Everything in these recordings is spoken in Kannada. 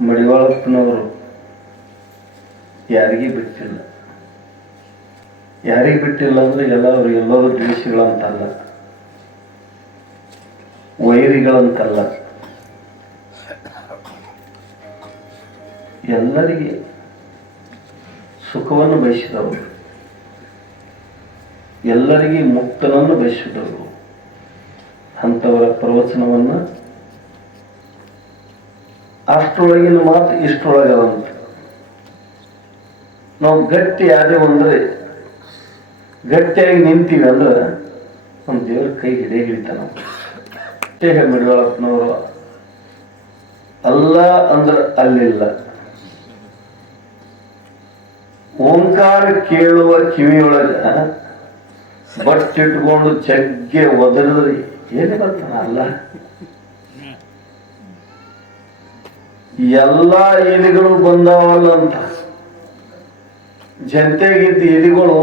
ಮಡಿವಾಳಪ್ಪನವರು ಯಾರಿಗೂ ಬಿಟ್ಟಿಲ್ಲ. ಯಾರಿಗೆ ಬಿಟ್ಟಿಲ್ಲ ಅಂದ್ರೆ ಎಲ್ಲರೂ ಎಲ್ಲರೂ ದ್ವೇಷಿಗಳಂತಲ್ಲ ವೈರಿಗಳಂತಲ್ಲ. ಎಲ್ಲರಿಗೆ ಸುಖವನ್ನು ಬಯಸಿದವರು. ಎಲ್ಲರಿಗೆ ಮುಕ್ತನನ್ನು ಬಯಸಿದವರು. ಅಂಥವರ ಪ್ರವಚನವನ್ನು ಅಷ್ಟರೊಳಗಿನ ಮಾತು ಇಷ್ಟರೊಳಗದಂತ ನಾವು ಗಟ್ಟಿ ಒಂದ್ರೆ ಗಟ್ಟಿಯಾಗಿ ನಿಂತೀವಿ ಅಂದ್ರೆ ನಮ್ಮ ದೇವ್ರ ಕೈ ಹಿಡಿಯ ನಾವು. ಟೇಹ ಮಡಿವಾಳಪ್ಪನವರು ಅಲ್ಲ ಅಂದ್ರೆ ಅಲ್ಲಿಲ್ಲ. ಓಂಕಾರ ಕೇಳುವ ಕಿವಿಯೊಳಗ ಬಟ್ಟಿಟ್ಕೊಂಡು ಚಗ್ಗೆ ಒದರಿದ್ರಿ ಏನು ಬರ್ತಾನ ಅಲ್ಲ? ಎಲ್ಲ ಇಲಿಗಳು ಬಂದವಲ್ಲ ಅಂತ ಜನತೆಗಿದ್ದ ಇಲಿಗಳು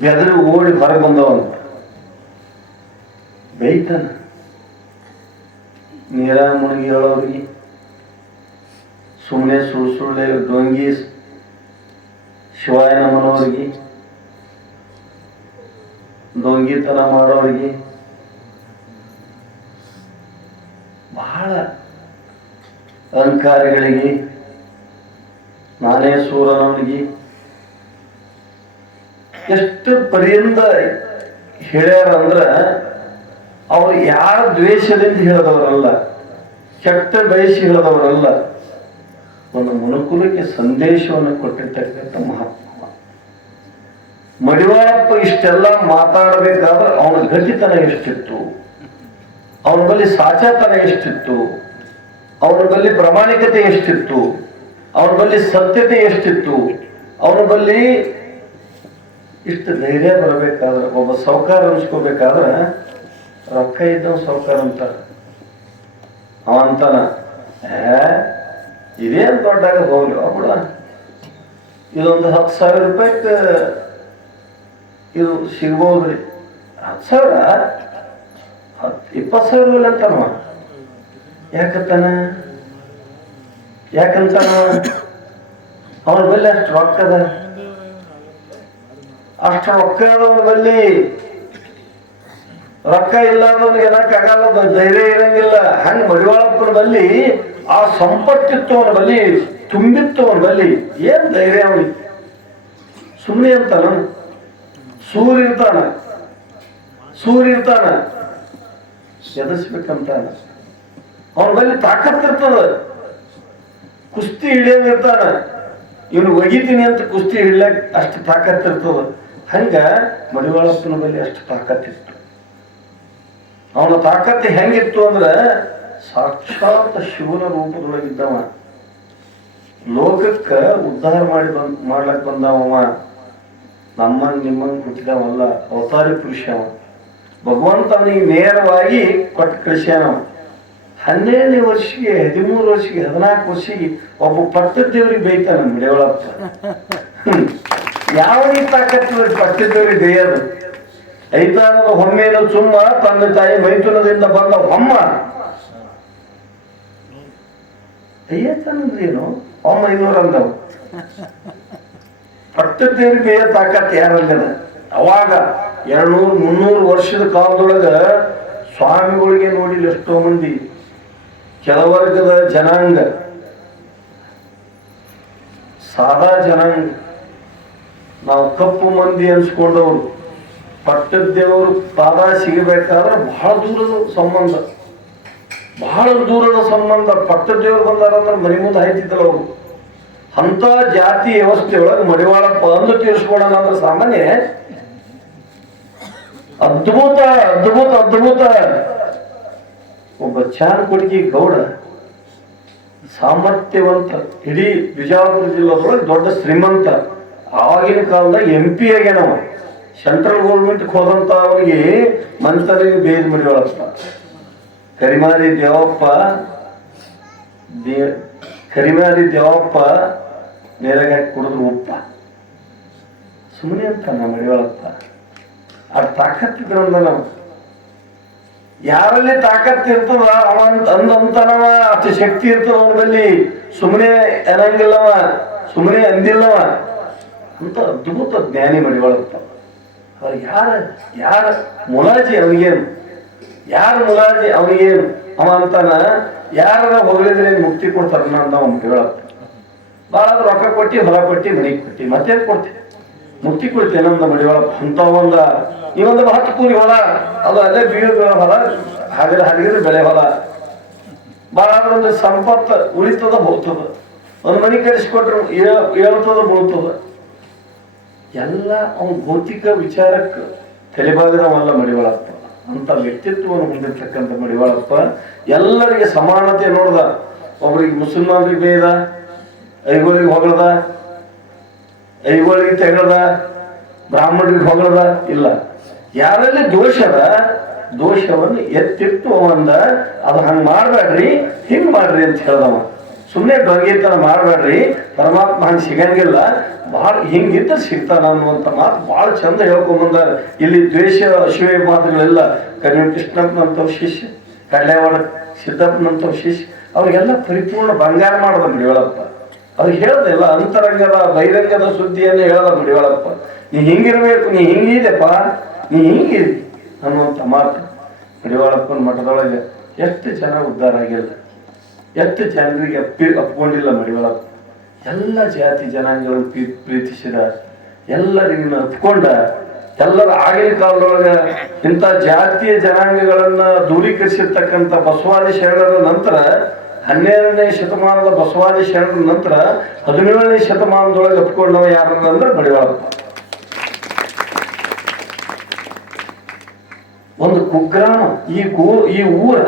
ಬೆದರಿ ಓಡಿ ಹೊರಗೆ ಬಂದವಂತ ಬೈತಾನ. ನೀರ ಮುಳುಗಿ ಹೇಳೋರಿಗೆ. ಸುಮ್ಮನೆ ಸುಳ್ಳು ಸುಳ್ಳೆ ಡೊಂಗಿ ಶಿವಾಯ ನಮನವ್ರಿಗೆ ಡೊಂಗಿತನ ಮಾಡೋರಿಗೆ. ಬಹಳ ಅಹಂಕಾರಿಗಳಿಗೆ ನಾನೇ ಸೂರನವನಿಗೆ ಎಷ್ಟು ಪರ್ಯಂತ ಹೇಳ್ಯಾರ ಅಂದ್ರ ಅವ್ರು ಯಾರ ದ್ವೇಷದಿಂದ ಹೇಳದವರಲ್ಲ ಕೆಟ್ಟ ಬಯಸಿ ಹೇಳದವರಲ್ಲ ಒಂದು ಮನುಕುಲಕ್ಕೆ ಸಂದೇಶವನ್ನು ಕೊಟ್ಟಿರ್ತಕ್ಕಂಥ ಮಹಾತ್ಮ. ಮಡಿವಾಳಪ್ಪ ಇಷ್ಟೆಲ್ಲ ಮಾತಾಡಬೇಕಾದ್ರೆ ಅವನ ಗತಿತನ ಎಷ್ಟಿತ್ತು? ಅವನ ಬಳಿ ಸಾಚಾತನ ಎಷ್ಟಿತ್ತು? ಬಳಿ ಪ್ರಾಮಾಣಿಕತೆ ಎಷ್ಟಿತ್ತು? ಅವರಲ್ಲಿ ಸತ್ಯತೆ ಎಷ್ಟಿತ್ತು? ಅವರಲ್ಲಿ ಇಷ್ಟು ಧೈರ್ಯ ಬರಬೇಕಾದ್ರೆ, ಒಬ್ಬ ಸೌಕಾರ ಅನ್ಸ್ಕೋಬೇಕಾದ್ರೆ ರೊಕ್ಕ ಇದ್ದವ ಸೌಕಾರ ಅಂತ ಅವ ಅಂತಾನ ಇದೇನು ದೊಡ್ಡಾಗ ಹೋಗ್ಲಿ ಬಿಡ. ಇದೊಂದು ಹತ್ತು ಸಾವಿರ ರೂಪಾಯಿಗೆ ಇದು ಸಿಗ್ಬೋದ್ರಿ. ಹತ್ತು ಸಾವಿರ? ಹತ್ತು, ಇಪ್ಪತ್ತು ಸಾವಿರ ಅಂತಾನವ. ಯಾಕಂತಾನ? ಯಾಕಂತಾನ ಅವನ ಬಲ್ಲಿ ಅಷ್ಟು ರೊಕ್ಕ ಅದ. ಅಷ್ಟು ರೊಕ್ಕ ಅದವನ ಬಲ್ಲಿ. ರೊಕ್ಕ ಇಲ್ಲ ಅನ್ನೋದು ಆಗಲ್ಲ ಧೈರ್ಯ ಇರಂಗಿಲ್ಲ. ಹಂಗ ಮಡಿವಾಳಪ್ಪನ ಬಲ್ಲಿ ಆ ಸಂಪತ್ತಿತ್ತು ಅವನ ಬಲ್ಲಿ, ತುಂಬಿತ್ತು ಅವನ ಬಲ್ಲಿ. ಏನ್ ಧೈರ್ಯ ಅವನಿಗೆ? ಸುಮ್ಮನೆ ಅಂತಾನ ಸೂರ್ಯ ಇರ್ತಾನ ಸೂರ್ಯ ಇರ್ತಾನ ಎದಸ್ಬೇಕಂತಾನ? ಅವನ ಬಲ್ಲಿ ತಾಕತ್ ಇರ್ತದ. ಕುಸ್ತಿ ಹಿಡಿಯೋದಿರ್ತಾನ ಇವನು ಒಗಿತೀನಿ ಅಂತ ಕುಸ್ತಿ ಹಿಡ್ಲಕ್ ಅಷ್ಟು ತಾಕತ್ ಇರ್ತದ. ಹಂಗ ಮಡಿವಾಳಪ್ಪನ ಬಳಿ ಅಷ್ಟು ತಾಕತ್ ಇತ್ತು. ಅವನ ತಾಕತ್ತು ಹೆಂಗಿತ್ತು ಅಂದ್ರ ಸಾಕ್ಷಾತ್ ಶಿವನ ರೂಪದೊಳಗಿದ್ದವ. ಲೋಕಕ್ಕ ಉದ್ಧಾರ ಮಾಡಿ ಬಂದ್, ಮಾಡ್ಲಕ್ ಬಂದವ ನಮ್ಮನ್ ನಿಮ್ಮನ್ ಹುಟ್ಟಿದವಲ್ಲ, ಅವತಾರಿ ಪುರುಷ ಅವ. ಭಗವಂತ ಅವನಿಗೆ ನೇರವಾಗಿ ಕೊಟ್ಟು ಕಳಿಸ್ಯಾನವ. ಹನ್ನೆರಡನೇ ವರ್ಷಕ್ಕೆ ಹದಿಮೂರು ವರ್ಷಕ್ಕೆ ಹದಿನಾಲ್ಕು ವರ್ಷಕ್ಕೆ ಒಬ್ಬ ಪಟ್ಟದೇವ್ರಿಗೆ ಬೈತಾನ ಡೆವಲಪ್ ಯಾವ ರೀತಿ ಪಟ್ಟದೇವ್ರಿಗೆ ದೇಹದ ಐತಾನದ ಹೊಮ್ಮೇನು ಸುಮ್ಮ, ತಂದೆ ತಾಯಿ ಮೈಥುನದಿಂದ ಬಂದ ಹೊಮ್ಮ. ಅಯ್ಯತನಂದ್ರೇನು ಹೊಮ್ಮ ಇನ್ನೂರ ಅಂದವು. ಪಟ್ಟದೇವ್ರಿಗೆ ಬೇಯ ತಾಕತ್ ಯಾರಲ್ಲದ? ಅವಾಗ ಎರಡ್ನೂರು, ಮುನ್ನೂರು ವರ್ಷದ ಕಾಲದೊಳಗ ಸ್ವಾಮಿಗಳಿಗೆ ನೋಡಿಲ್ಲ ಎಷ್ಟೋ ಮಂದಿ. ಕೆಳವರ್ಗದ ಜನಾಂಗ. ಸಾದಾ ಜನಾಂಗ. ನಾವು ಕಪ್ಪು ಮಂದಿ ಅನ್ಸ್ಕೊಂಡವರು. ಪಟ್ಟದ ದೇವರು ಪಾದ ಸಿಗಬೇಕಾದ್ರೆ ಬಹಳ ದೂರದ ಸಂಬಂಧ. ಬಹಳ ದೂರದ ಸಂಬಂಧ. ಪಟ್ಟದೇವ್ರು ಬಂದಾರಂದ್ರೆ ಮನೆ ಮುಂದೆ ಆಯ್ತಿದ್ದಲ್ಲ ಅವರು. ಅಂತ ಜಾತಿ ವ್ಯವಸ್ಥೆ ಒಳಗೆ ಮಡಿವಾಳಪ್ಪ ಅಂದು ತೀರಿಸ್ಕೊಳ್ಳೋಣ ಅಂದ್ರೆ ಸಾಮಾನ್ಯ ಅದ್ಭುತ ಅದ್ಭುತ ಅದ್ಭುತ. ಒಬ್ಬ ಚಾನ್ ಕೊಡ್ಗಿ ಗೌಡ ಸಾಮರ್ಥ್ಯವಂತ, ಇಡೀ ಬಿಜಾಪುರ ಜಿಲ್ಲಾದೊಳಗೆ ದೊಡ್ಡ ಶ್ರೀಮಂತ. ಆವಾಗಿನ ಕಾಲದಾಗ ಎಂ ಪಿ ಆಗ್ಯಾನವ. ಸೆಂಟ್ರಲ್ ಗೌರ್ಮೆಂಟ್ ಹೋದಂತ ಅವನಿಗೆ ಮಂತ್ರಿಗೆ ಬೇದ್ ಮಡಿವಾಳಪ್ಪ ಕರಿಮಾರಿ ದೇವಪ್ಪ ಕರಿಮಾರಿ ದೇವಪ್ಪ ನೇರಾಗ ಕುಡಿದ್ರು ಉಪ್ಪ. ಸುಮ್ಮನೆ ಅಂತ ನಮ್ಮ ಮಡಿಯೊಳಪ್ಪ ಆ ತಾಕತ್ತಿದ್ರಂದ ನಾವು ಯಾರಲ್ಲಿ ತಾಕತ್ ಇರ್ತದ ಅವ ಅಂದಂತನವ ಅಷ್ಟು ಶಕ್ತಿ ಇರ್ತದ ಅವನಲ್ಲಿ ಸುಮ್ಮನೆ ಅನ್ನಂಗಿಲ್ಲವ ಸುಮ್ಮನೆ ಅಂದಿಲ್ಲವ. ಅಂತ ಅದ್ಭುತ ಜ್ಞಾನಿ ಮಡಿವಾಳಪ್ಪ ಅವ್ರು ಯಾರ ಯಾರ ಮುಲಾಜಿ ಅವನಿಗೇನು? ಯಾರ ಮುಲಾಜಿ ಅವನಿಗೇನು? ಅವ ಅಂತಾನ ಯಾರ ಹೊಗಳಿದ್ರೆ ಮುಕ್ತಿ ಕೊಡ್ತಾರ ಅಂತ ಅವ್ನು ಹೇಳಪ್ಪ ಭಾಳ ರೊಕ್ಕ ಕೊಟ್ಟಿ, ಹೊಲ ಕೊಟ್ಟಿ, ಮನೆಗೆ ಕೊಟ್ಟಿ, ಮತ್ತೇನ್ ಕೊಡ್ತಿ? ಮುಕ್ತಿ ಕೊಡ್ತೇನೆ ನಮ್ದು ಮಡಿವಾಳಪ್ಪ ಅಂತ ಒಂದ ಒಂದು ಹತ್ತು ಕೂಲಿ ಹೊಲ, ಅದು ಅಲ್ಲೇ ಬೀಳು ಹೊಲ ಹಾಗೆ ಹಾಗಿದ್ರೆ ಬೆಳೆ ಹೊಲ. ಬಹಳ ಒಂದು ಸಂಪತ್ತು ಉಳಿತದ ಹೋಗ್ತದ. ಒಂದು ಮನೆ ಕಳಿಸ್ಕೊಟ್ರು ಏಳ್- ಏಳ್ತದ ಬೀಳ್ತದ ಎಲ್ಲ ಅವನ ಭೌತಿಕ ವಿಚಾರಕ್ಕೆ ತಲೆಬಾಗದವಲ್ಲ ಮಡಿವಾಳಪ್ಪ. ಅಂತ ವ್ಯಕ್ತಿತ್ವವನ್ನು ಹೊಂದಿರ್ತಕ್ಕಂಥ ಮಡಿವಾಳಪ್ಪ, ಎಲ್ಲರಿಗೆ ಸಮಾನತೆ ನೋಡ್ದ. ಒಬ್ರಿಗೆ ಮುಸಲ್ಮಾನರಿಗೆ ಬೇಯ್ದ, ಐಗೋರಿಗೆ ಹೊಗಳದ ಐಗೋಳಿಗೆ ತೆಗದ, ಬ್ರಾಹ್ಮಣರಿಗೆ ಹೊಗಳದ, ಇಲ್ಲ. ಯಾರಲ್ಲಿ ದೋಷದ, ದೋಷವನ್ನು ಎತ್ತಿಟ್ಟು ಅವಂದ, ಅದು ಹಂಗೆ ಮಾಡಬೇಡ್ರಿ, ಹಿಂಗೆ ಮಾಡ್ರಿ ಅಂತ ಹೇಳ್ದವ. ಸುಮ್ಮನೆ ಡೊಂಗಿತನ ಮಾಡಬೇಡ್ರಿ, ಪರಮಾತ್ಮ ಹಂಗೆ ಸಿಗಂಗಿಲ್ಲ, ಭಾಳ ಹಿಂಗಿದ್ರೆ ಸಿಗ್ತಾನ ಅನ್ನುವಂಥ ಮಾತು ಭಾಳ ಚಂದ ಹೇಳ್ಕೊಂಬಂದಾರ ಇಲ್ಲಿ ದ್ವೇಷ ಅಶ್ವೇ ಮಾತುಗಳೆಲ್ಲ. ಕನ್ನಡ ಕೃಷ್ಣಪ್ಪನಂತವ್ ಶಿಷ್ಯ ಕಡ್ಲೆವಾಡ ಸಿದ್ದಪ್ಪನಂತವ್ ಶಿಷ್ಯ, ಅವ್ರಿಗೆಲ್ಲ ಪರಿಪೂರ್ಣ ಬಂಗಾರ ಮಾಡದ ಮಡಿವಾಳಪ್ಪ ಅವ್ರಿಗೆ ಹೇಳೋದಿಲ್ಲ ಅಂತರಂಗದ ಬಹಿರಂಗದ ಸುದ್ದಿಯನ್ನು ಹೇಳದ ಮಡಿವಾಳಪ್ಪ. ನೀ ಹಿಂಗಿರ್ಬೇಕು, ನೀ ಹಿಂಗಿದೆಪ್ಪ ನೀ ಹಿಂಗಿರಿ ಅನ್ನುವಂಥ ಮಾತು ಮಡಿವಾಳಪ್ಪನ ಮಠದೊಳಗೆ ಎಷ್ಟು ಜನ ಉದ್ಧಾರ ಆಗಿಲ್ಲ ಎಷ್ಟು ಜನರಿಗೆ ಅಪ್ಪಿ ಅಪ್ಕೊಂಡಿಲ್ಲ ಮಡಿವಾಳಪ್ಪ. ಎಲ್ಲ ಜಾತಿ ಜನಾಂಗಗಳು ಪ್ರೀ- ಪ್ರೀತಿಸಿದ ಎಲ್ಲರಿಗೂ ಅಪ್ಕೊಂಡ, ಎಲ್ಲರ ಆಗಿನ ಕಾಲದೊಳಗ ಇಂಥ ಜಾತಿಯ ಜನಾಂಗಗಳನ್ನ ದೂರೀಕರಿಸಿರ್ತಕ್ಕಂಥ ಬಸವಾದಿ ಶರಣರ ನಂತರ ಹನ್ನೆರಡನೇ ಶತಮಾನದ ಬಸವಾದಿ ಶರಣರ ನಂತರ ಹದಿನೇಳನೇ ಶತಮಾನದೊಳಗೆ ಒಪ್ಕೊಂಡವ ಯಾರು ಅಂದ್ರೆ ಮಡಿವಾಳಪ್ಪ ಒಂದು ಕುಗ್ರಾಮ, ಈ ಕೂ ಈ ಊರ,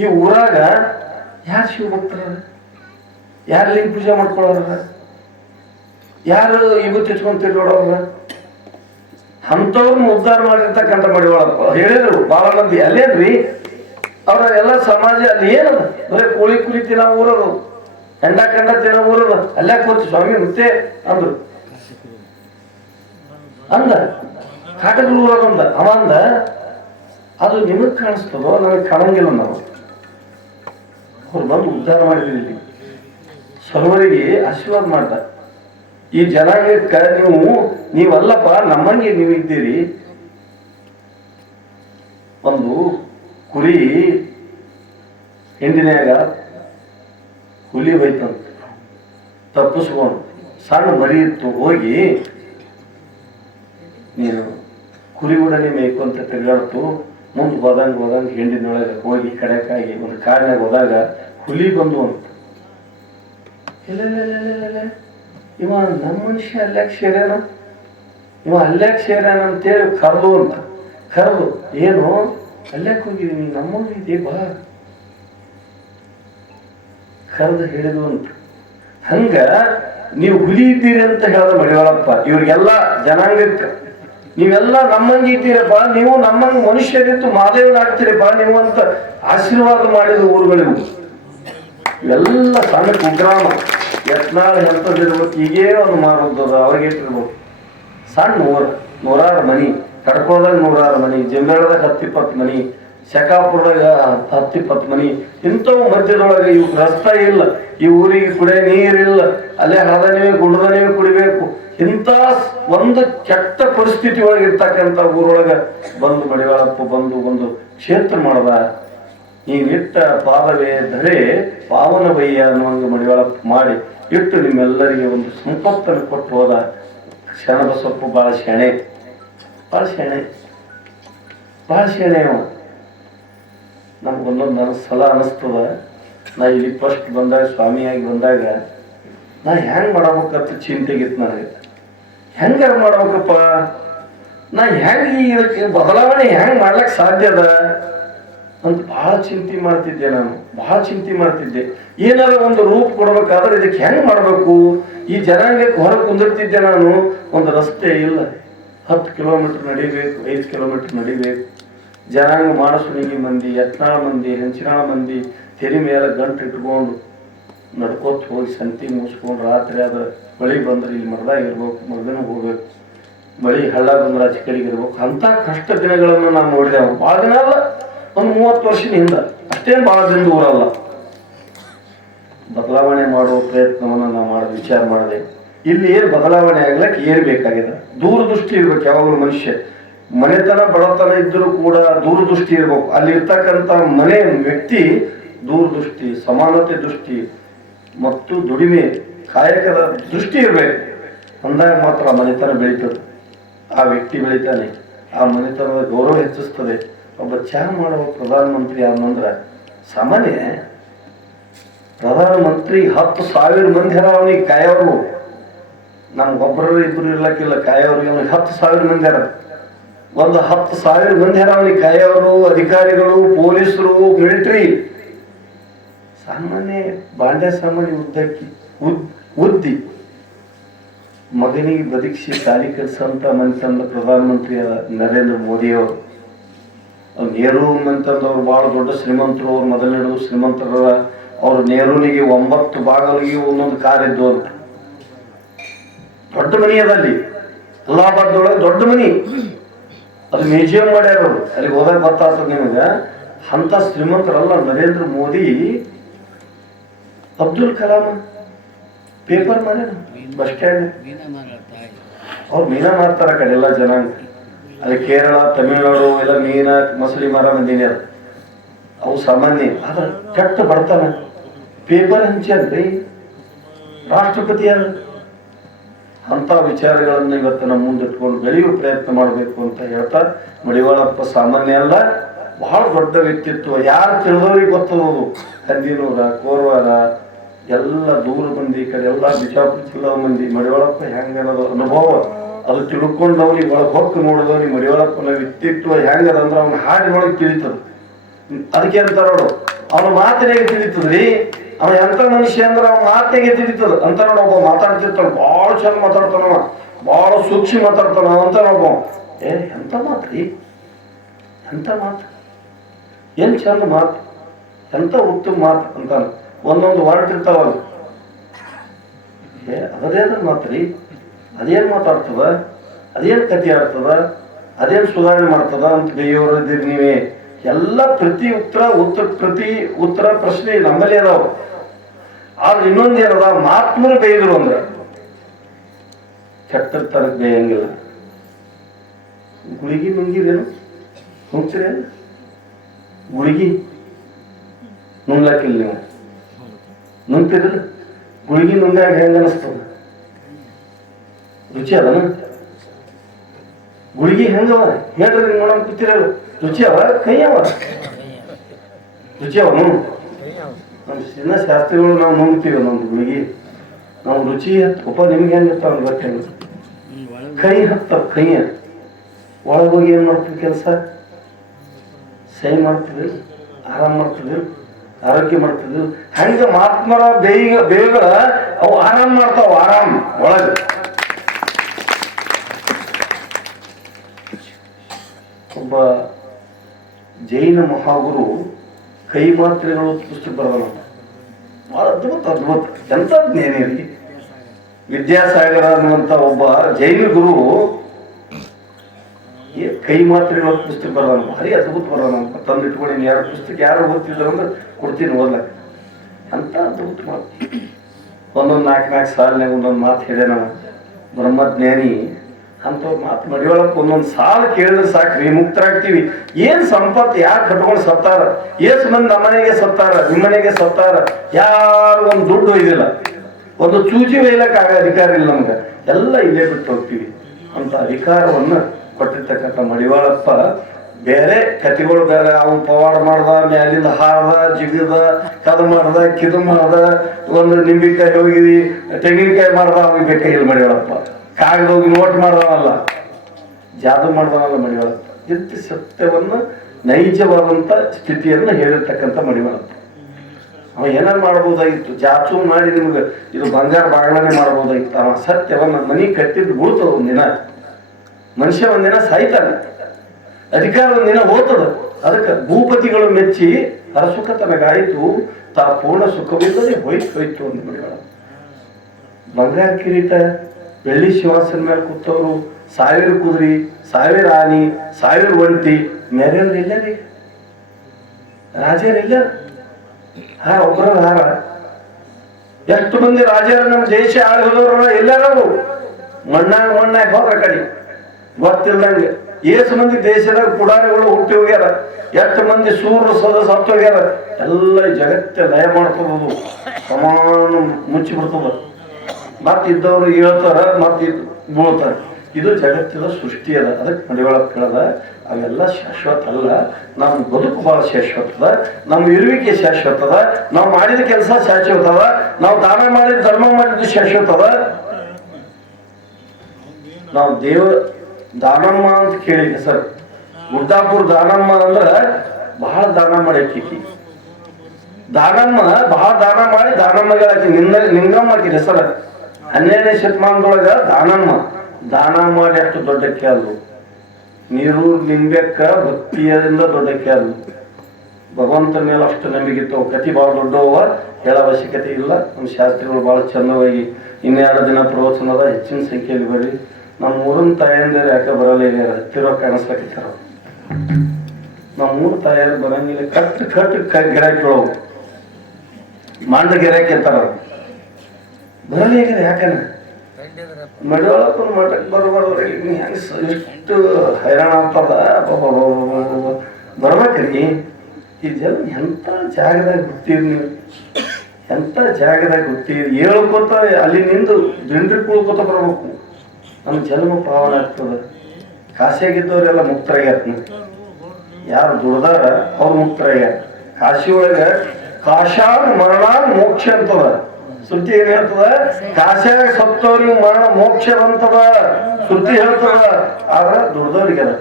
ಈ ಊರಾಗ ಯಾರು ಶಿವ ಭಕ್ತರ ಯಾರು ಲಿಂಗ ಪೂಜೆ ಮಾಡ್ಕೊಳ್ಳೋರ ಯಾರು ಇವತ್ತು ಇಟ್ಕೊಂಡ್ ತಿರ್ಗಾಡೋರ ಅಂಥವ್ರನ್ನ ಉದ್ಧಾರ ಮಾಡಿರ್ತಕ್ಕಂಥ ಮಡಿವಾಳಪ್ಪ ಹೇಳಿದ್ರು ಬಾಳ ಮಂದಿ ಅಲ್ಲೇನ್ರಿ? ಅವ್ರ ಎಲ್ಲ ಸಮಾಜ ಅಲ್ಲಿ ಏನದ? ಬರೀ ಕೋಳಿ ಕುಲಿ ತಿನ್ನ ಊರದು ಹೆಂಡ ಕಂಡ ತಿನ್ನ ಊರದು ಅಲ್ಲೇ ಕೂತು ಸ್ವಾಮಿ ಮತ್ತೆ ಅಂದ್ರು. ಅಂದ. ಕಾಟಗಳು ಊರದಂದ ಅವ ಅಂದ, ಅದು ನಿಮಗ್ ಕಾಣಿಸ್ತದೋ? ನನಗೆ ಕಾಣಂಗಿಲ್ಲ ನಾವು ಅವ್ರು. ಬಂದು ಉದ್ಧಾರ ಮಾಡಿದ್ರಿ ಸರ್ವರಿಗೆ ಆಶೀರ್ವಾದ ಮಾಡ್ದ. ಈ ಜನಾಂಗಕ್ಕ ನೀವು, ನೀವಲ್ಲಪ್ಪ, ನಮ್ಮಂಗೆ ನೀವು ಇದ್ದೀರಿ ಒಂದು ಕುರಿ ಹಿಂದಿನಾಗ ಹುಲಿ ಹೋಯ್ತಂತ. ತಪ್ಪಿಸ್ಕೊಂಡು ಸಣ್ಣ ಮರಿ ಇತ್ತು, ಹೋಗಿ ನೀನು ಕುರಿ ಉಡನೆ ಮೇಯ್ಕೊಂತ ತಿರ್ಗಾಡ್ತು, ಮುಂದೆ ಹೋದಂಗೆ ಹೋದಂಗೆ ಹಿಂಡಿನೊಳಗೆ ಹೋಗಿ ಕಡೆಕಾಗಿ ಒಂದು ಕಾಡಿನಾಗ ಹೋದಾಗ ಹುಲಿ ಬಂದು ಅಂತ. ಇಲ್ಲ ಇವ ನಮ್ಮ ಮನುಷ್ಯ ಅಲ್ಲಾಕ್ ಸೇರ್ಯಾನ? ಇವ ಅಲ್ಲಾಕ್ ಸೇರ್ಯಾನ ಅಂತೇಳಿ ಕರೆದು ಅಂತ. ಕರೆದು, ಏನು? ಅಲ್ಯಾಕ್ ಹೋಗಿದೀನಿ ನೀನು ನಮ್ಮಲ್ಲಿ ಬಾ ಕರೆದು ಹೇಳಿದು ಅಂತ ಹಂಗ ನೀವು ಹುಲಿ ಇದ್ದೀರಿ ಅಂತ ಹೇಳ್ದ ಮಡಿವಾಳಪ್ಪ, ಇವ್ರಿಗೆಲ್ಲ ಜನಾಂಗಕ್ಕೆ. ನೀವೆಲ್ಲ ನಮ್ಮಂಗೆ ಇದ್ದೀರಪ್ಪ, ನೀವು ನಮ್ಮಂಗೆ ಮನುಷ್ಯರಿತ್ತು ಮಾದೇವನಾಗ್ತೀರಪ್ಪ ನೀವು ಅಂತ ಆಶೀರ್ವಾದ ಮಾಡಿದ ಊರುಗಳಿವು. ಎಲ್ಲ ಸಣ್ಣ ಕುಗ್ರಾಮ, ಯತ್ನಾಳ್ ಹೆಲ್ತದಿರ್ಬೇಕು ಈಗೇ ಒಂದು ಮಾರೋದದ ಅವ್ರಿಗೆ ಇಟ್ಟಿರ್ಬೇಕು. ಸಣ್ಣ ಊರು, ನೂರಾರು ಮನಿ. ಕಡ್ಕೋದಾಗ ನೂರಾರು ಮನಿ ಜಮ್ಮೇಳದಾಗ ಹತ್ತಿಪ್ಪತ್ತು ಮನಿ ಶಕಾಪುರದಾಗ ಹತ್ತಿಪ್ಪತ್ತು ಮನಿ, ಇಂಥವು ಮಧ್ಯದೊಳಗೆ ಇವು ರಸ್ತೆ ಇಲ್ಲ, ಈ ಊರಿಗೆ ಕುಡಿಯ ನೀರಿಲ್ಲ ಅಲ್ಲೇ ಹಳದ ನೀವೇ ಗುಂಡದ ನೀವೇ ಕುಡಿಬೇಕು. ಇಂಥ ಒಂದು ಕೆಟ್ಟ ಪರಿಸ್ಥಿತಿ ಒಳಗೆ ಇರ್ತಕ್ಕಂಥ ಊರೊಳಗೆ ಬಂದು ಬಡಿವಾಳಪ್ಪ ಬಂದು ಒಂದು ಕ್ಷೇತ್ರ ಮಾಡ್ದ. ನೀವಿಟ್ಟ ಪಾದವೇ ಧರೆ ಪಾವನ ಬಯ್ಯ ಒಂದು ಮಡಿವಾಳಪ್ಪ ಮಾಡಿ ಇಟ್ಟು ನಿಮ್ಮೆಲ್ಲರಿಗೆ ಒಂದು ಸಂಪತ್ತನ್ನು ಕೊಟ್ಟು ಹೋದ ಸೊಪ್ಪು ಭಾಳ ಶೆಣೆ ಭಾಳ ಶೆಣೆ ಭಾಳ ಶೆಣೆ ಅವ ನಮ್ಗೆ ಒಂದೊಂದು ನನ್ನ ಸಲ ಅನಿಸ್ತದ. ನಾ ಇಲ್ಲಿ ಫಸ್ಟ್ ಬಂದಾಗ, ಸ್ವಾಮಿಯಾಗಿ ಬಂದಾಗ, ನಾ ಹೆಂಗ್ ಮಾಡ್ಬೇಕಂತ ಚಿಂತೆಗಿತ್ತು ನನಗೆ. ಹೆಂಗೆ ಮಾಡ್ಬೇಕಪ್ಪ? ನಾ ಹೆಂಗೆ ಇದಕ್ಕೆ ಬದಲಾವಣೆ ಹೆಂಗ್ ಮಾಡ್ಲಿಕ್ಕೆ ಸಾಧ್ಯ ಅದ? ಅಂತ ಬಹಳ ಚಿಂತೆ ಮಾಡ್ತಿದ್ದೆ ನಾನು ಬಹಳ ಚಿಂತೆ ಮಾಡ್ತಿದ್ದೆ. ಏನಾರ ಒಂದು ರೂಪ ಕೊಡ್ಬೇಕಾದ್ರೆ ಇದಕ್ಕೆ ಹೆಂಗ್ ಮಾಡಬೇಕು? ಈ ಜನಾಂಗಕ್ಕೆ ಹೊರಗೆ ಕುಂದಿರ್ತಿದ್ದೆ ನಾನು, ಒಂದು ರಸ್ತೆ ಇಲ್ಲ. ಹತ್ತು ಕಿಲೋಮೀಟರ್ ನಡಿಬೇಕು ಐದು ಕಿಲೋಮೀಟರ್ ನಡಿಬೇಕು ಜನಾಂಗ ಮಾಡಸುಣಿಗಿ ಮಂದಿ, ಯತ್ನಾಳ ಮಂದಿ, ಹೆಂಚಿನಾಳ ಮಂದಿ, ತೆರಿ ಮೇಲೆ ಗಂಟು ಇಟ್ಕೊಂಡು ನಡ್ಕೋತ ಹೋಗಿ ಸಂತಿ ಮುಗಿಸ್ಕೊಂಡು ರಾತ್ರಿ ಆದ ಮಳೆ ಬಂದ್ರೆ ಇಲ್ಲಿ ಮರದಾಗ ಇರ್ಬೇಕು, ಮರದನ ಹೋಗ್ಬೇಕು. ಮಳೆ ಹಳ್ಳ ಬಂದ್ರೆ ಆಚೆ ಕಡೆಗೆ ಇರ್ಬೇಕು. ಅಂತ ಕಷ್ಟ ದಿನಗಳನ್ನು ನಾನು ನೋಡಿದೆವು ಭಾಳ ದಿನ ಅಲ್ಲ ಒಂದು ಮೂವತ್ತು ವರ್ಷದ ಹಿಂದೆ. ಅಷ್ಟೇನು ಭಾಳ ದಿನ ದೂರಲ್ಲ ಬದಲಾವಣೆ ಮಾಡುವ ಪ್ರಯತ್ನವನ್ನು ನಾವು ಮಾಡಿ, ವಿಚಾರ ಮಾಡಿದೆ. ಇಲ್ಲಿ ಏನು ಬದಲಾವಣೆ ಆಗ್ಲಿಕ್ಕೆ ಏನು ಬೇಕಾಗಿದೆ? ದೂರದೃಷ್ಟಿ ಇರ್ಬೇಕು ಯಾವಾಗಲೂ ಮನುಷ್ಯ. ಮನೆತನ, ಬಡತನ ಇದ್ದರೂ ಕೂಡ ದೂರದೃಷ್ಟಿ ಇರಬೇಕು. ಅಲ್ಲಿ ಇರ್ತಕ್ಕಂಥ ಮನೆ ವ್ಯಕ್ತಿ ದೂರದೃಷ್ಟಿ, ಸಮಾನತೆ ದೃಷ್ಟಿ ಮತ್ತು ದುಡಿಮೆ, ಕಾಯಕದ ದೃಷ್ಟಿ ಇರಬೇಕು. ಅಂದಾಗ ಮಾತ್ರ ಮನೆತನ ಬೆಳೀತದೆ. ಆ ವ್ಯಕ್ತಿ ಬೆಳಿತಾನೆ. ಆ ಮನೆತನದ ಗೌರವ ಹೆಚ್ಚಿಸ್ತದೆ. ಒಬ್ಬ ಚಹಾ ಮಾಡುವ ಪ್ರಧಾನಮಂತ್ರಿ ಯಾರಂದ್ರೆ ಸಾಮಾನ್ಯ ಪ್ರಧಾನಮಂತ್ರಿ ಹತ್ತು ಸಾವಿರ ಮಂದಿ ಅವನಿಗೆ ಕಾಯೋರು ನಮ್ಗೊಬ್ಬರು ಇಬ್ಬರು ಇರ್ಲಕ್ಕಿಲ್ಲ ಕಾಯೋರು ಇವನಿಗೆ ಹತ್ತು ಸಾವಿರ ಮಂದಿ ಅರ ಒಂದು ಹತ್ತು ಸಾವಿರ ಮಂದಿ ಅರ ಅವನಿಗೆ ಕಾಯೋರು ಅಧಿಕಾರಿಗಳು, ಪೊಲೀಸರು, ಮಿಲಿಟ್ರಿ. ಸಾಮಾನ್ಯ ಬಾಂಡ್ಯ ಸಾಮಾನ್ಯ ಉದ್ದಕ್ಕಿ, ಉದ್, ಉದ್ದಿ. ಮಗನಿಗೆ ಬದುಕಿಸಿ ತಾಲಿ ಕಟ್ಸಂತ ಮನ್ಸಂದ ಪ್ರಧಾನಮಂತ್ರಿ ನರೇಂದ್ರ ಮೋದಿಯವರು. ಅವ್ರು ನೆಹರು ಅಂತಂದವ್ರು ಭಾಳ ದೊಡ್ಡ ಶ್ರೀಮಂತರು. ಅವ್ರು ಮೊದಲನೇದು ಶ್ರೀಮಂತರ ಅವ್ರು ನೆಹರೂನಿಗೆ ಒಂಬತ್ತು ಭಾಗಗಳಿಗೆ ಒಂದೊಂದು ಕಾರ್ ಇದ್ದು ಅಂತ ದೊಡ್ಡ ಮನಿ ಅದಲ್ಲಿ. ಅಲ್ಲಾಬಾದೊಳಗೆ ದೊಡ್ಡ ಮನಿ. ಅದು ಮ್ಯೂಸಿಯಂ ಮಾಡ್ಯಾರ ಅಲ್ಲಿಗೆ ಹೋದಾಗ ಗೊತ್ತಾಗ್ತದೆ ನಿಮಗೆ. ಅಂತ ಶ್ರೀಮಂತರಲ್ಲ ನರೇಂದ್ರ ಮೋದಿ. ಅಬ್ದುಲ್ ಕಲಾಂ ಪೇಪರ್ ಮಾಡ್ಯಾರ ಬಸ್ ಸ್ಟ್ಯಾಂಡ್. ಅವ್ರು ಮೀನಾ ಮಾರ್ತಾರ ಕಡೆ ಎಲ್ಲ ಜನಾಂಗ. ಅಲ್ಲಿ ಕೇರಳ, ತಮಿಳುನಾಡು, ಎಲ್ಲ ಮೀನ, ಮಸಳಿ ಮರ ಮಂದಿನ ಅವು ಸಾಮಾನ್ಯ. ಆದ್ರೆ ಕೆಟ್ಟ ಬರ್ತಾನೆ. ಪೇಪರ್ ಹಂಚ್ಯಾನ್ರಿ ರಾಷ್ಟ್ರಪತಿ ಯಾರು? ಅಂತ ವಿಚಾರಗಳನ್ನು ಇವತ್ತು ನಮ್ಮ ಮುಂದಿಟ್ಕೊಂಡು ಬೆಳೆಯುವ ಪ್ರಯತ್ನ ಮಾಡಬೇಕು ಅಂತ ಹೇಳ್ತಾ, ಮಡಿವಾಳಪ್ಪ ಸಾಮಾನ್ಯ ಅಲ್ಲ, ಬಹಳ ದೊಡ್ಡ ವ್ಯಕ್ತಿತ್ವ. ಯಾರು ತಿಳಿದವ್ರಿಗೆ ಗೊತ್ತು ಕಂದಿನೂರ ಕೋರ್ವಾರ, ಎಲ್ಲ ದೂರ ಮಂದಿ ಕಡೆ, ಎಲ್ಲ ಬಿಜಾಪುರ ಜಿಲ್ಲಾ ಮಂದಿ. ಮಡಿವಾಳಪ್ಪ ಅನ್ನೋದು ಅನುಭವ. ಅದು ತಿಳ್ಕೊಂಡವ್ರಿಗೆ ಒಳಗೆ ಹೊಕ್ಕು ನೋಡಿದವ್ರಿಗೆ ಮಡಿವಾಳಪ್ಪನ ವ್ಯಕ್ತಿತ್ವ ಹೆಂಗದ ಅಂದ್ರೆ ಅವ್ನ ಹಾಡಿನೊಳಗೆ ತಿಳಿತದ. ಅದಕ್ಕೆ ಅಂತಾರ ಅವನ ಮಾತಿನಾಗೆ ತಿಳಿತದ್ರಿ ಅವ ಎಂತ ಮನುಷ್ಯ ಅಂದ್ರೆ ಅವ್ನ ಮಾತಿಗೆ ತಿಳಿತದ ಅಂತ ಒಬ್ಬ ಮಾತಾಡ್ತಿರ್ತಾನ, ಭಾಳ ಚಂದ ಮಾತಾಡ್ತಾನವ ಭಾಳ ಸೂಕ್ಷ್ಮ ಮಾತಾಡ್ತಾನ ಅಂತ ಒಬ್ಬ. ಏ ಎಂತ ಮಾತ್ರಿ ಎಂತ ಮಾತು? ಏನ್ ಚಂದ ಮಾತು? ಎಂತ ಉತ್ತಮ ಮಾತು ಅಂತಾನ. ಒಂದೊಂದು ವರ್ಡ್ ಏ ಅದೇನ ಮಾತ್ರಿ ಅದೇನ್ ಮಾತಾಡ್ತದ? ಅದೇನ್ ಕಥೆ ಆಡ್ತದ? ಅದೇನ್ ಸುಧಾರಣೆ ಮಾಡ್ತದ? ಅಂತ ಬೇಯೋರು ಇದ್ದೀರಿ ನೀವೇ. ಎಲ್ಲ ಪ್ರತಿ ಉತ್ತರ ಉತ್ತರ, ಪ್ರತಿ ಉತ್ತರ ಪ್ರಶ್ನೆ ನಮ್ಮಲ್ಲಿ ಅದಾವ. ಆದ್ರೆ ಇನ್ನೊಂದೇನದ ಮಾತ್ಮರು ಬೇಯಿದ್ರು ಅಂದ್ರೆ. ಕೆಟ್ಟಿರ್ತಾರಕ್ ಬೇಯಂಗಿಲ್ಲ. ಗುಳಿಗಿ ನುಂಗಿದೇನು? ನುಂಗ್ತೀರ ಗುಳಿಗಿ ನುಂಗ್ಲಾಕಿಲ್ಲ ನೀವು. ನುಂಗ್ತಿರಲ್ಲ ಗುಳಿಗಿ ನುಂಗಾಗ ಹೆಂಗ ಅನಿಸ್ತದ? ರುಚಿ ಅದನ? ಗುಳಿಗಿ ಹೆಂಗವ ಹೇಳ್ರಿ ನೀವು ನೋಡೋಣ ಕೂತಿರಲ್ಲ ರುಚಿ ಅವ ಕೈ ಅವ ರುಚಿ ಅವ ನಮ್ಮ ಶಾಸ್ತ್ರಿಗಳು ನಾವು ನುಂಗ್ತೀವಿ ನಮ್ಮ ಗುಳಿಗಿ ನಾವು ರುಚಿ ಹತ್ತಪ್ಪ ನಿಮ್ಗೆ ಹೆಂಗ್ ಗೊತ್ತಿಲ್ಲ ಕೈ ಹತ್ತ ಕೈಯ ಒಳಗೆ ಏನು ಮಾಡ್ತೀವಿ ಕೆಲಸ ಸಹಿ ಮಾಡ್ತೀವಿ ಆರಾಮ್ ಮಾಡ್ತೀವಿ ಆರೋಗ್ಯ ಮಾಡ್ತಿದ್ವಿ ಹಂಗ ಮಾತ್ಮರ ಬೇಗ ಬೇಗ ಅವು ಆರಾಮ್ ಮಾಡ್ತಾವ ಆರಾಮ್ ಒಳಗೆ ಒಬ್ಬ ಜೈನ ಮಹಾಗುರು ಕೈ ಮಾತ್ರೆಗಳು ಪುಸ್ತಕ ಬರಲ್ಲ. ಬಹಳ ಅದ್ಭುತ ಅದ್ಭುತ. ಎಂತ ಜ್ಞಾನಿ ವಿದ್ಯಾಸಾಗರ ಅನ್ನುವಂಥ ಒಬ್ಬ ಜೈನ ಗುರು ಕೈ ಮಾತ್ರೆಗಳ ಪುಸ್ತಕ ಬರೋಣ ಭಾರಿ ಅದ್ಭುತ ಬರೋಣ ಅಂತ ತಂದು ಯಾರು ಪುಸ್ತಕ ಯಾರು ಓದ್ತಿದ್ರು ಅಂದ್ರೆ ಕೊಡ್ತೀನಿ, ಓದ್ಲಕ್ಕ. ಅಂತ ಅದ್ಭುತ ಮಾತು. ಒಂದೊಂದು ನಾಲ್ಕು ನಾಲ್ಕು ಸಾಲಿನಾಗ ಒಂದೊಂದು ಮಾತು ಹೇಳ್ಯಾನ ಬ್ರಹ್ಮಜ್ಞಾನಿ ಅಂತ ಮಾತು ಮಡಿಯೊಳಕ್ಕೆ ಒಂದೊಂದು ಸಾಲು ಕೇಳಿದ್ರೆ ಸಾಕ್ರಿ ಮುಕ್ತರಾಗ್ತೀವಿ. ಏನ್ ಸಂಪತ್ತು, ಯಾರು ಕಟ್ಕೊಂಡು ಸತ್ತಾರ? ಏಸ್ ಮಂದಿ ನಮ್ಮನೆಗೆ ಸತ್ತಾರ ನಿಮ್ಮನೆಗೆ ಸತ್ತಾರ? ಯಾರು ಒಂದು ದುಡ್ಡು ಒಯ್ದಿಲ್ಲ. ಒಂದು ಚೂಜಿ ಒಯ್ಲಕ್ಕೆ ಆಗ ಅಧಿಕಾರ ಇಲ್ಲ ನಮ್ಗೆ. ಎಲ್ಲ ಇಲ್ಲೇ ಬಿಟ್ಟು ಹೋಗ್ತೀವಿ. ಅಂತ ಅಧಿಕಾರವನ್ನ ಕೊಟ್ಟಿರ್ತಕ್ಕಂಥ ಮಡಿವಾಳಪ್ಪ, ಬೇರೆ ಕತಿಗಳು ಬೇರೆ. ಅವನು ಪವಾಡ ಮಾಡ್ದ, ಮ್ಯಾಲಿಂದ ಹಾರ್ದ, ಜಿಗಿದ, ಕದ ಮಾಡ್ದ, ಕಿದು ಮಾಡ್ದ, ಒಂದು ನಿಂಬಿಕಾಯಿ ಹೋಗಿದಿ ತೆಂಗಿನಕಾಯಿ ಮಾಡ್ದ, ಅವ್ನಿಗೆ ಬೇಕಾಗಿಲ್ಲ ಮಡಿವಾಳಪ್ಪ. ಕಾಗದ ಹೋಗಿ ನೋಟ್ ಮಾಡ್ದವಲ್ಲ ಜಾದು ಮಾಡ್ದವಲ್ಲ ಮಡಿವಾಳ. ಎಂತ ಸತ್ಯವನ್ನು ನೈಜವಾದಂತ ಸ್ಥಿತಿಯನ್ನ ಹೇಳಿರ್ತಕ್ಕಂಥ ಮಡಿವಾಳ. ಅವ ಏನಾರು ಮಾಡ್ಬೋದಾಗಿತ್ತು. ಜಾಚು ಮಾಡಿ ನಿಮ್ಗೆ ಇದು ಬಂಗಾರ ಬಾಗಳನೆ ಮಾಡ್ಬೋದಾಗಿತ್ತು. ಅವ ಸತ್ಯವನ್ನ ಮನಿ ಕಟ್ಟಿದ್ದು ಬೀಳ್ತದ ಒಂದಿನ ಮನುಷ್ಯ ಒಂದಿನ ಸಾಯ್ತಾನೆ. ಅಧಿಕಾರ ಒಂದಿನ ಹೋತದ ಅದಕ್ಕೆ ಭೂಪತಿಗಳು ಮೆಚ್ಚಿ ಅರಸುಖ ತನಗಾಯಿತು ತಾ ಪೂರ್ಣ ಸುಖವಿಲ್ಲದೆ ಹೋಯ್ತು ಹೋಯ್ತು ಅಂತ ಬಂಗಾರ ಕಿರೀಟ ಬೆಳ್ಳಿ ಶಿವಾಸನ ಮೇಲೆ ಕೂತವರು, ಸಾವಿರ ಕುದುರಿ, ಸಾವಿರ ಆನಿ, ಸಾವಿರ ಒಂಟಿ, ನೆರೆಯವ್ರು ಇಲ್ಲ ರೀ ರಾಜರಿಲ್ಲ ಹಾರ ಒಬ್ಬರ ಹಾರ. ಎಷ್ಟು ಮಂದಿ ರಾಜರು ನಮ್ಮ ದೇಶ ಆಳಿ ಹೋದವ್ರ ಎಲ್ಲರೂ. ಮಣ್ಣಾಗ ಮಣ್ಣಾಗ ಹೋದ್ರ ಕಡೆ. ಗೊತ್ತಿಲ್ದಂಗೆ. ಏಸು ಮಂದಿ ದೇಶದಾಗ ಪುಡಾರಿಗಳು ಹುಟ್ಟಿ ಹೋಗ್ಯಾರ. ಎಷ್ಟು ಮಂದಿ ಸೂರ್ಯ ಸದ ಸತ್ತೋಗ್ಯಾರ ಎಲ್ಲ ಜಗತ್ತ ಲಯ ಮಾಡ್ತದದು ಸಮಾನ ಮುಚ್ಚಿ ಬಿಡ್ತದ ಮತ್ತೆ ಇದ್ದವರು ಹೇಳ್ತಾರ, ಮತ್ತೆ ಬೀಳ್ತಾರ. ಇದು ಜಗತ್ತಿನ ಸೃಷ್ಟಿ ಅದ. ಅದಕ್ಕೆ ಮಡಿಯೊಳಗೆ ಕೇಳದ ಅವೆಲ್ಲ ಶಾಶ್ವತ ಅಲ್ಲ. ನಮ್ಮ ಬದುಕು ಬಹಳ ಶಾಶ್ವತದ ನಮ್ಮ ಇರುವಿಕೆ ಶಾಶ್ವತದ ನಾವು ಮಾಡಿದ ಕೆಲಸ ಶಾಶ್ವತದ ನಾವು ದಾನ ಮಾಡಿದ ಧರ್ಮ ಮಾಡಿದ್ದು ಶಾಶ್ವತ ಅದ. ನಾವು ದೇವ ದಾನಮ್ಮ ಅಂತ ಕೇಳಿದ್ವಿ ಸರ್. ಗುಡ್ಡಾಪುರ ದಾನಮ್ಮ ಅಂದ್ರ ಬಹಳ ದಾನ ಮಾಡಿ ದಾನಮ್ಮ ಬಹಳ ದಾನ ಮಾಡಿ ದಾನಮ್ಮಗಳಾಕಿ ನಿಂದ ನಿಂಗಮ್ಮ ಹಾಕಿದೆ ಸರ್. ಹನ್ನೆರಡನೇ ಶತಮಾನದೊಳಗ ದಾನಮ್ಮ ದಾನ ಮಾಡಿ ಅಷ್ಟು ದೊಡ್ಡ ಅಲ್ಲು ನೀರು ನಿಂಬೆಕ್ಕ ಭಕ್ತಿಯಿಂದ ದೊಡ್ಡ ಅಲ್ಲು ಭಗವಂತನ ಮೇಲೆ ಅಷ್ಟು ನಂಬಿಕೆ ಕತಿ ಭಾಳ ದೊಡ್ಡವ, ಹೇಳ ಅವಶ್ಯಕತೆ ಇಲ್ಲ. ನಮ್ಮ ಶಾಸ್ತ್ರಿಗಳು ಭಾಳ ಚಂದವಾಗಿ ಇನ್ನೆರಡು ದಿನ ಪ್ರವಚನದ ಹೆಚ್ಚಿನ ಸಂಖ್ಯೆಯಲ್ಲಿ ಬರ್ರಿ. ನಮ್ಮ ಊರಿನ ತಾಯಂದಿರು ಯಾಕೆ ಬರಲಿಲ್ಲ ಹತ್ತಿರ ಕಾಣಿಸ್ಲಕ್ಕಿತ್ತಾರ ನಮ್ಮ ಊರು ತಾಯರು ಬರಂಗಿಲ್ಲ. ಕಟ್ ಕಟ್ ಗಿರಾಕಿಗಳು ಮಾಂಡ ಗಿರಾಕಿ ಅಂತಾರ ಅವ್ರು. ಯಾಕಂದ್ರೆ ಯಾಕನ ಮಡಿಯೊಳಕ್ಕೂ ಮಠಕ್ಕೆ ಬರಬಾರ್ದ್ರಿ ನೀವು ಹೆಂಗೆ ಎಷ್ಟು ಹೈರಾಣ ಆಗ್ತದ. ಬರ್ಬೇಕ್ರಿ ಈ ಜನ ಎಂಥ ಜಾಗದಾಗ ಗೊತ್ತೀರಿ ನೀವು? ಎಂಥ ಜಾಗದಾಗ ಗೊತ್ತೀರಿ ಹೇಳ್ಕೊತ ಅಲ್ಲಿ ನಿಂದು ದಿಂಡ್ರಿ ಕುಳ್ಕೊತ ಬರ್ಬೇಕು. ನಮ್ಮ ಜನ್ಮ ಪಾವನ ಆಗ್ತದ. ಕಾಶಿಯಾಗಿದ್ದವರೆಲ್ಲ ಮುಕ್ತರಾಗ್ಯಾರ ಯಾರು ದುಡ್ದಾರ ಅವ್ರು ಮುಕ್ತರಾಗ್ಯಾರ. ಕಾಶಿ ಒಳಗ ಕಾಶಾನ್ ಮರಣ ಮೋಕ್ಷ ಅಂತದ. ಶ್ರುತಿ ಏನ್ ಹೇಳ್ತದ? ಕಾಶ್ಯಾಗ ಸತ್ತವ್ರಿಗೆ ಮರಣ ಮೋಕ್ಷ ಬಂತದ ಶ್ರುತಿ ಹೇಳ್ತದ. ಆದ್ರ ದುಡ್ದವ್ರಿಗೆ ಅದ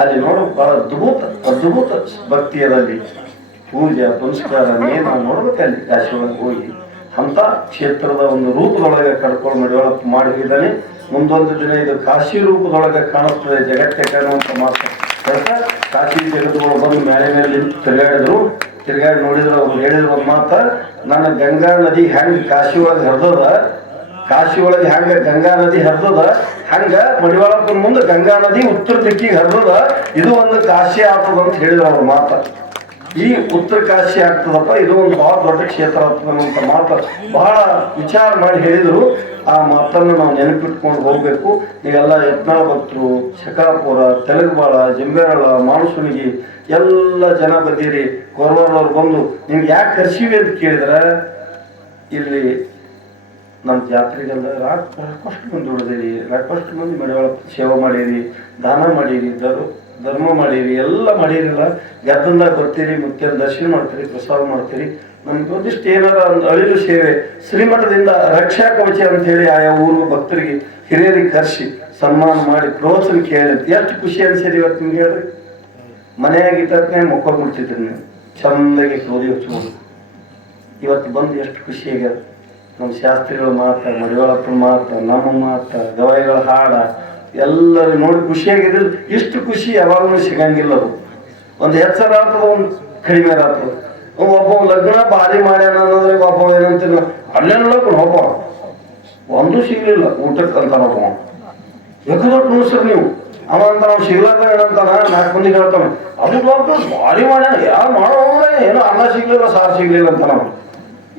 ಅಲ್ಲಿ ನೋಡು, ಬಹಳ ಅದ್ಭುತ ಅದ್ಭುತ ಭಕ್ತಿ ಅದಲ್ಲಿ ಪೂಜೆ, ಪುನಸ್ಕಾರ ನೇಮ ನೋಡ್ಬೇಕು ಅಲ್ಲಿ ಕಾಶಿ ಹೋಗಿ. ಅಂತ ಕ್ಷೇತ್ರದ ಒಂದು ರೂಪದೊಳಗೆ ಕಡ್ಕೊಂಡು ಮಡಿಯೊಳಗೆ ಮಾಡಿದ್ದಾನೆ. ಮುಂದೊಂದು ದಿನ ಇದು ಕಾಶಿ ರೂಪದೊಳಗೆ ಕಾಣಿಸ್ತದೆ ಜಗತ್ತೆ ಕಾಣುವಂತ ಮಾತು. ಕಾಶಿ ಜಗತ್ತುಗಳು ಬಂದು ಮೇಲೆ ಮೇಲೆ ತಿರುಗಾಡಿದ್ರು. ತಿರುಗಾಡಿ ನೋಡಿದ್ರೆ ಅವ್ರು ಹೇಳಿದ್ರು ಒಂದು ಮಾತ, ನನ್ನ ಗಂಗಾ ನದಿ ಹೆಂಗ್ ಕಾಶಿ ಒಳಗೆ ಹರಿದದ? ಕಾಶಿ ಒಳಗೆ ಹೆಂಗ ಗಂಗಾ ನದಿ ಹರಿದದ? ಹಂಗ ಮಡಿವಾಳಪ್ಪನ ಮುಂದೆ ಗಂಗಾ ನದಿ ಉತ್ತರ ದಿಕ್ಕಿಗೆ ಹರಿದದ? ಇದು ಒಂದು ಕಾಶಿ ಆಗ್ತದ ಅಂತ ಹೇಳಿದ್ರು ಅವ್ರ ಮಾತ. ಈ ಉತ್ತರ ಕಾಶಿ ಆಗ್ತದಪ್ಪ, ಇದು ಒಂದು ಬಹಳ ದೊಡ್ಡ ಕ್ಷೇತ್ರ ಅಂತ ಮಾತು ಬಹಳ ವಿಚಾರ ಮಾಡಿ ಹೇಳಿದ್ರು. ಆ ಮಾತನ್ನು ನಾವು ನೆನಪಿಟ್ಕೊಂಡು ಹೋಗ್ಬೇಕು. ನೀವೆಲ್ಲ ಯತ್ನಾಳ ಭಕ್ತರು ಶಕಾಪುರ, ತೆಲುಗುಬಾಳ, ಜಂಬೇರಳ ಮಾಣಸುಣಿಗಿ ಎಲ್ಲ ಜನ ಬಂದಿರಿ. ಕೋರವಾರದವ್ರು ಬಂದು, ನಿಮ್ಗೆ ಯಾಕೆ ಕರ್ಸೀವಿ? ಅಂತ ಕೇಳಿದ್ರೆ, ಇಲ್ಲಿ ನಮ್ಮ ಜಾತ್ರೆಗೆಲ್ಲ ರಾಕ್ ರಾಕಷ್ಟು ಮಂದಿ ಹೊಡೆದಿರಿ ರಾಕಷ್ಟು ಮಂದಿ ಮನೆಯೊಳ ಸೇವೆ ಮಾಡೀರಿ, ದಾನ ಮಾಡೀರಿ ಧರ್ ಧರ್ಮ ಮಾಡೀರಿ, ಎಲ್ಲ ಮಾಡೀರಿಲ್ಲ. ಗದ್ದಂದ ಬರ್ತೀರಿ ಮುಖ್ಯ ದರ್ಶನ ಮಾಡ್ತೀರಿ, ಪ್ರಸಾದ ಮಾಡ್ತೀರಿ. ನಮ್ಗೆ ಒಂದಿಷ್ಟು ಏನಾರ ಒಂದು ಅಳಿಲು ಸೇವೆ, ಶ್ರೀಮಠದಿಂದ ರಕ್ಷಾ ಕವಚ ಅಂತ ಹೇಳಿ ಆಯಾ ಊರು ಭಕ್ತರಿಗೆ ಹಿರಿಯರಿಗೆ ಕರೆಸಿ, ಸನ್ಮಾನ ಮಾಡಿ ಪ್ರೋತ್ಸಾಹ ಕೇಳಿ. ಎಷ್ಟು ಖುಷಿ ಅನ್ಸೇರಿ ಇವತ್ತು ನಿಮ್ಗೆ ಹೇಳ್ರಿ? ಮುಖ ಮುಕ್ಕೊಂಡ್ಬಿಡ್ತಿದ್ರಿ ನೀವು. ಚಂದಾಗಿ ಹಚ್ಕೊಂಡು ಇವತ್ತು ಬಂದು ಎಷ್ಟು ಖುಷಿ ಆಗ್ಯದ. ನಮ್ಮ ಶಾಸ್ತ್ರಿಗಳು ಮಾತ ಮಡಿವಾಳಪ್ಪನ ಮಾತ, ನಮ್ಮ ಮಾತ, ಗವಾಯಿಗಳ ಹಾಡ ಎಲ್ಲರೂ ನೋಡಿ ಖುಷಿಯಾಗಿದ್ರೆ ಇಷ್ಟು ಖುಷಿ ಯಾವಾಗಲೂ ಸಿಗಂಗಿಲ್ಲ ಅದು. ಒಂದು ಹೆಚ್ಚರ ಆಗ್ತದ ಒಂದು ಕಡಿಮೆ ಆಗ್ತದ ಒಬ್ಬ ಲಗ್ನ ಭಾರಿ ಮಾಡ್ಯಾನ ಅಂದ್ರೆ ಒಬ್ಬ ಏನಂತಿಲ್ಲ ಅಲ್ಲೇನಲ್ಲಕ್ಕ ಒಬ್ಬ. ಒಂದು ಸಿಗ್ಲಿಲ್ಲ, ಊಟಕ್ಕೆ ಅಂತಾನ ಒಬ್ಬ. ಯಾಕಂದ್ರೆ ಉಣಿಸ್ರಿ ನೀವು? ಅವ ಅಂತ ನಾವು ಸಿಗ್ಲಾರ್ದ ಏನಂತಾನ? ನಾಲ್ಕು ಮಂದಿಗೆ ಹೇಳ್ತಾನೆ ಅದು ದೊಡ್ಡ ಭಾರಿ ಮಾಡ್ಯಾನ. ಯಾರು ಮಾಡೋದ್ರೆ ಏನೋ ಅನ್ನ ಸಿಗ್ಲಿಲ್ಲ, ಸಾರು ಸಿಗ್ಲಿಲ್ಲ ಅಂತ ನಾವು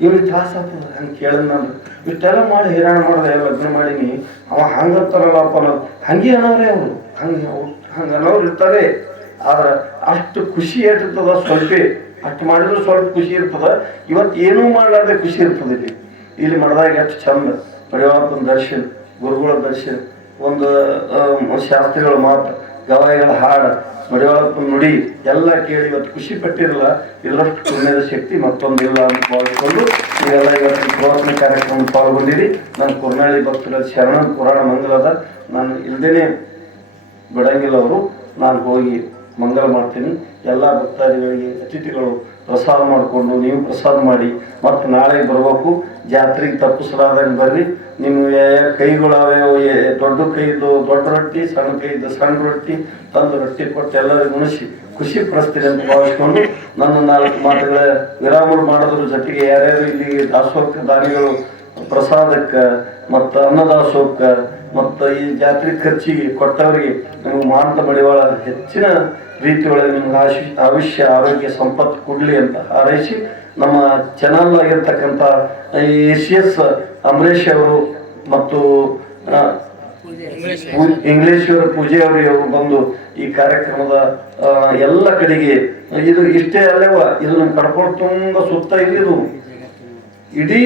ಇವ್ರಿಗೆ ತ್ರಾಸ ಹಂಗ ಹಂಗೆ ಕೇಳಿದ್ ನಾನು. ಇಷ್ಟೆಲ್ಲ ಮಾಡಿ ಹೈರಾಣ ಮಾಡಿದೆ ಲಗ್ನ ಮಾಡೀನಿ? ಅವ ಹಂಗಂತಾರಲ್ಲಪ್ಪ ಅನ್ನೋದು. ಹಂಗೆ ಅನ್ನೋರೇ ಅವರು. ಹಂಗೆ ಹಂಗೆ ಅನ್ನೋರು ಇರ್ತಾರೆ. ಆದ್ರೆ ಅಷ್ಟು ಖುಷಿ ಏಟಿರ್ತದ ಸ್ವಲ್ಪ. ಅಷ್ಟು ಮಾಡಿದ್ರು ಸ್ವಲ್ಪ ಖುಷಿ ಇರ್ತದ. ಇವತ್ತು ಏನೂ ಮಾಡಲಾರ್ದೆ ಖುಷಿ ಇರ್ತದೆ ಇಲ್ಲಿ. ಇಲ್ಲಿ ಮಾಡಿದಾಗ ಎಷ್ಟು ಚಂದ. ಪಡಿವಾಪನ ದರ್ಶನ್, ಗುರುಗಳ ದರ್ಶನ, ಒಂದು ಶಾಸ್ತ್ರಿಗಳ ಮಾತು. ಗವಾಯಿಗಳ ಹಾಡು ಮಡಿವಾಳಪ್ಪನ ನುಡಿ ಎಲ್ಲ ಕೇಳಿ ಇವತ್ತು ಖುಷಿ ಪಟ್ಟಿರಲ್ಲ ಇದರಷ್ಟು ಪುಣ್ಯದ ಶಕ್ತಿ ಮತ್ತೊಂದಿಲ್ಲ ಅಂತ ಭಾವಿಸ್ಕೊಂಡು ನೀವೆಲ್ಲ ಇವತ್ತು ಪ್ರವಚನ ಕಾರ್ಯಕ್ರಮ ಪಾಲ್ಗೊಂಡಿರಿ. ನಾನು ಕುರ್ನಾಳಿ ಭಕ್ತರ ಶರಣ, ಪುರಾಣ ಮಂಗಲದ ನಾನು ಇಲ್ದೇನೆ ಬಿಡಂಗಿಲ್ಲ ಅವರು. ನಾನು ಹೋಗಿ ಮಂಗಲ ಮಾಡ್ತೀನಿ. ಎಲ್ಲ ಭಕ್ತಾದಿಗಳಿಗೆ ಅತಿಥಿಗಳು ಪ್ರಸಾದ ಮಾಡಿಕೊಂಡು ನೀವು ಪ್ರಸಾದ ಮಾಡಿ. ಮತ್ತು ನಾಳೆ ಬರಬೇಕು. ಜಾತ್ರೆಗೆ ತಪ್ಪಿಸಲಾದಂಗೆ ಬರ್ರಿ. ನಿಮ್ಮ ಯಾವ ಕೈಗಳು ಅವ್ಯಾವ ಏ- ದೊಡ್ಡ ಕೈದು, ದೊಡ್ಡ ರೊಟ್ಟಿ, ಸಣ್ಣ ಕೈದು, ಸಣ್ಣ ರೊಟ್ಟಿ, ತಂದು ರೊಟ್ಟಿ ಕೊಟ್ಟು ಎಲ್ಲರಿಗೂ ಉಣಿಸಿ ಖುಷಿ ಪಡಿಸ್ತೀರಿ ಅಂತ ಭಾವಿಸ್ಕೊಂಡು ನನ್ನ ನಾಲ್ಕು ಮಾತುಗಳ ವಿರಾಮ ಮಾಡೋದ್ರ ಜೊತೆಗೆ ಯಾರ್ಯಾರು ಇಲ್ಲಿ ದಾಸೋಹ ದಾನಿಗಳು ಪ್ರಸಾದಕ್ಕೆ ಮತ್ತು ಅನ್ನದಾಸೋಹಕ್ಕೆ ಮತ್ತು ಈ ಜಾತ್ರೆ ಖರ್ಚಿಗೆ ಕೊಟ್ಟವರಿಗೆ ನಿಮ್ಗೆ ಮಾಂತ ಬಡಿವಾಳ ಹೆಚ್ಚಿನ ರೀತಿಯೊಳಗೆ ನಿಮ್ಗೆ ಆಶಿ ಅವಶ್ಯ ಆರೋಗ್ಯ, ಸಂಪತ್ತು ಕೊಡ್ಲಿ ಅಂತ ಹಾರೈಸಿ ನಮ್ಮ ಚಾನಲ್ ಆಗಿರ್ತಕ್ಕಂಥ ಸಿ ಎಸ್ ಅಮರೇಶ್ ಅವರು ಮತ್ತು ಇಂಗ್ಲೇಶ್ವರ ಪೂಜೆ ಅವರು ಬಂದು ಈ ಕಾರ್ಯಕ್ರಮದ ಎಲ್ಲ ಕಡೆಗೆ ಇದು ಇಷ್ಟೇ ಅಲ್ಲವ, ಇದು ನಮ್ಮ ಕಡ್ಕೊಂಡು ತುಂಬ ಸುತ್ತ ಇಲ್ಲಿದು. ಇಡೀ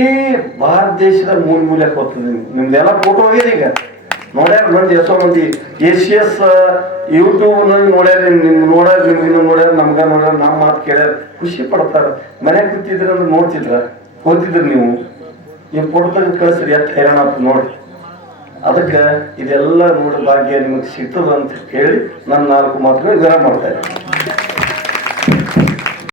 ಭಾರತ ದೇಶದ ಮೂಲ ಮೂಲಕ್ಕೆ ಹೋಗ್ತದೆ ನಿಮ್ದೆಲ್ಲ ಫೋಟೋ ಆಗಿದೆ ಈಗ. ನೋಡ್ಯಾರ ಮಂದಿ ಎಷ್ಟೋ ಮಂದಿ ಎಸ್ ಯೂಟ್ಯೂಬ್ ನೋಡ್ಯಾರ ನಿಮ್ ನೋಡ್ಯಾರ ನಿಮ್ಗಿನ್ನ ನೋಡ್ಯಾರ ನಮ್ಗೆ ನೋಡ್ಯಾರ ನಮ್ಮ ಮಾತು ಕೇಳ್ಯಾರ ಖುಷಿ ಪಡ್ತಾರ. ಮನೆ ಕೂತಿದ್ರ ಅಂದ್ರೆ ನೋಡ್ತಿದ್ರ? ಹೋಗ್ತಿದ್ರಿ ನೀವು? ನೀವು ಕೊಡ್ತಾಗ ಕಳಿಸ್ರಿ, ಎಷ್ಟು ಹೈರಾಣ ನೋಡ್ರಿ ಅದಕ್ಕೆ ಇದೆಲ್ಲ ನೋಡಿ ಭಾಗ್ಯ ನಿಮಗೆ ಸಿಗ್ತದ ಅಂತ ಹೇಳಿ ನನ್ನ ನಾಲ್ಕು ಮಾತುಗಳು ವಿವರ ಮಾಡ್ತಾ ಇದ್ದೀನಿ.